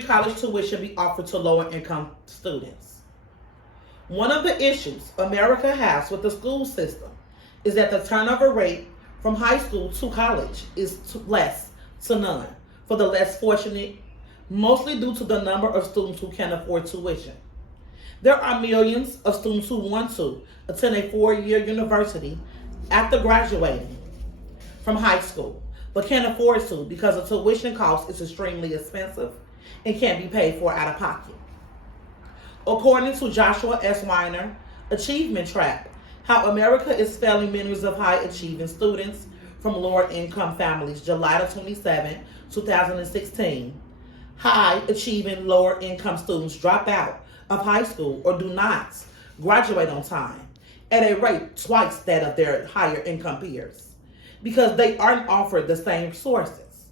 college tuition be offered to lower income students? One of the issues America has with the school system is that the turnover rate from high school to college is less to none for the less fortunate, mostly due to the number of students who can afford tuition. There are millions of students who want to attend a 4-year university after graduating from high school, but can't afford to because the tuition cost is extremely expensive and can't be paid for out of pocket. According to Joshua S. Weiner, Achievement Trap, How America is Failing Millions of High Achieving Students from Lower Income Families, July 27, 2016, high achieving lower income students drop out of high school or do not graduate on time at a rate twice that of their higher income peers because they aren't offered the same sources,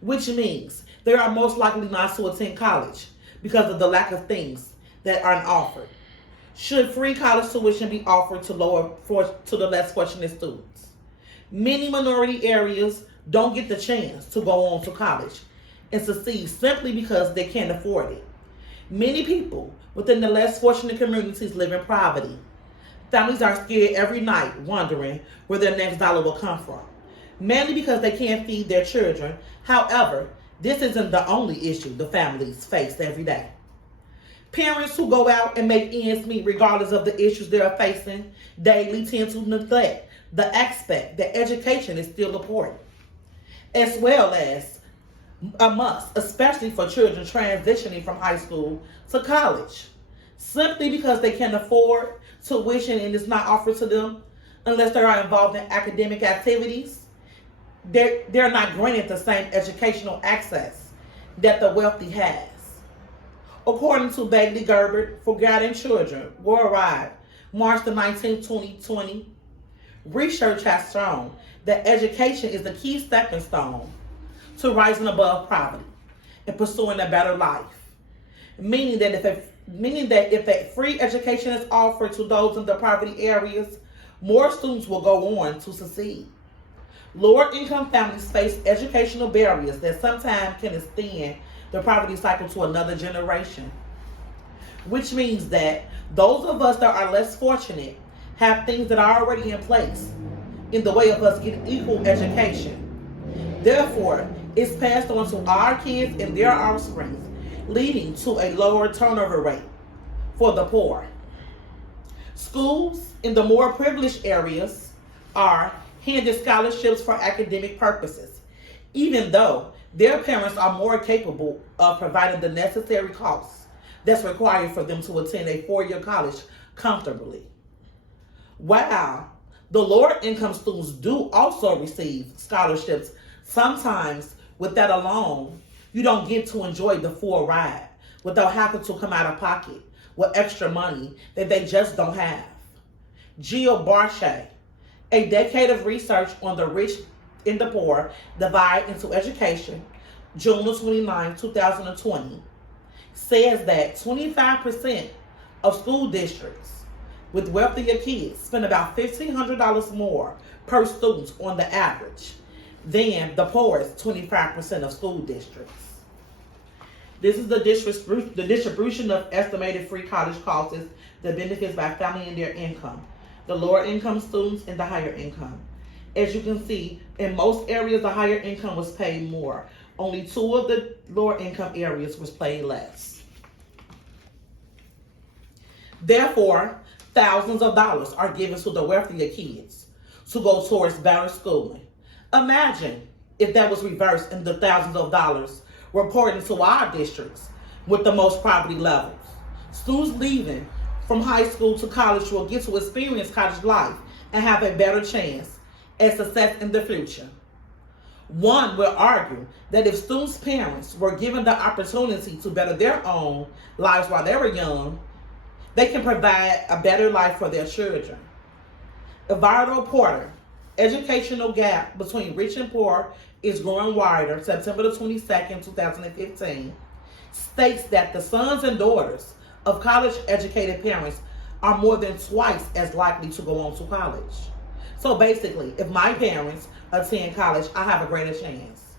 which means they are most likely not to attend college because of the lack of things that aren't offered. Should free college tuition be offered to the less fortunate students? Many minority areas don't get the chance to go on to college and succeed simply because they can't afford it. Many people within the less fortunate communities live in poverty. Families are scared every night, wondering where their next dollar will come from, mainly because they can't feed their children. However, this isn't the only issue the families face every day. Parents who go out and make ends meet regardless of the issues they are facing daily tend to neglect the aspect that education is still important, as well as a must, especially for children transitioning from high school to college. Simply because they can't afford tuition and it's not offered to them unless they are involved in academic activities, they're not granted the same educational access that the wealthy has. According to Bailey Gerber, Forgotten Children Worldwide, March the 19th, 2020, research has shown that education is the key stepping stone to rising above poverty and pursuing a better life. Meaning that if a free education is offered to those in the poverty areas, more students will go on to succeed. Lower income families face educational barriers that sometimes can extend the poverty cycle to another generation, which means that those of us that are less fortunate have things that are already in place in the way of us getting equal education. Therefore, it's passed on to our kids and their offspring, leading to a lower turnover rate for the poor. Schools in the more privileged areas are handed scholarships for academic purposes, even though their parents are more capable of providing the necessary costs that's required for them to attend a 4-year college comfortably. While the lower income students do also receive scholarships, sometimes with that alone, you don't get to enjoy the full ride without having to come out of pocket with extra money that they just don't have. Jill Barchet, a decade of research on the rich and the poor divide into education, June 29, 2020, says that 25% of school districts with wealthier kids spend about $1,500 more per student on the average than the poorest 25% of school districts. This is the distribution of estimated free college costs that benefits by family and their income, the lower income students and the higher income. As you can see, in most areas, the higher income was paid more. Only 2 of the lower income areas was paid less. Therefore, thousands of dollars are given to the wealthier kids to go towards better schooling. Imagine if that was reversed and the thousands of dollars were poured into our districts with the most poverty levels. Students leaving from high school to college will get to experience college life and have a better chance at success in the future. One will argue that if students' parents were given the opportunity to better their own lives while they were young, they can provide a better life for their children. Eduardo Porter, Educational Gap Between Rich and Poor is Growing Wider, September 22nd, 2015, states that the sons and daughters of college-educated parents are more than twice as likely to go on to college. So basically, if my parents attend college, I have a greater chance.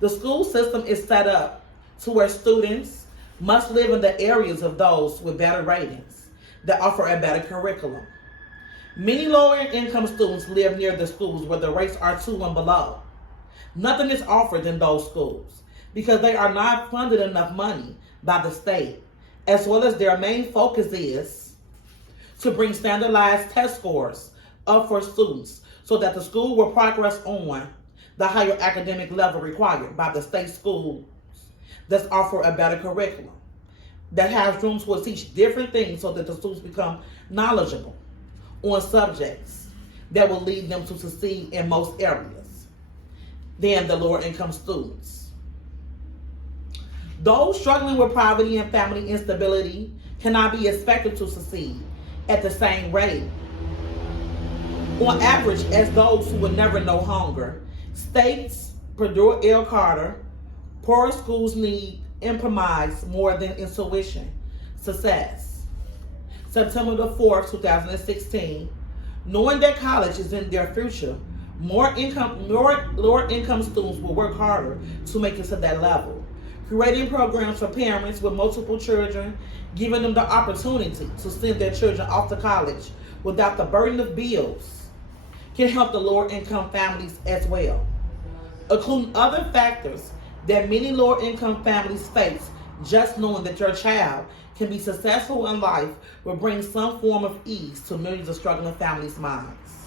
The school system is set up to where students must live in the areas of those with better ratings that offer a better curriculum. Many lower income students live near the schools where the rates are 2 and below. Nothing is offered in those schools because they are not funded enough money by the state, as well as their main focus is to bring standardized test scores up for students so that the school will progress on the higher academic level required by the state schools that offer a better curriculum, that has room to teach different things so that the students become knowledgeable on subjects that will lead them to succeed in most areas than the lower income students. Those struggling with poverty and family instability cannot be expected to succeed at the same rate, on average, as those who would never know hunger. States, Purdue L. Carter, poor schools need improvise more than intuition success. September the 4th, 2016. Knowing that college is in their future, lower income students will work harder to make it to that level. Creating programs for parents with multiple children, giving them the opportunity to send their children off to college without the burden of bills, can help the lower income families as well. Including other factors that many lower income families face, just knowing that your child can be successful in life will bring some form of ease to millions of struggling families' minds.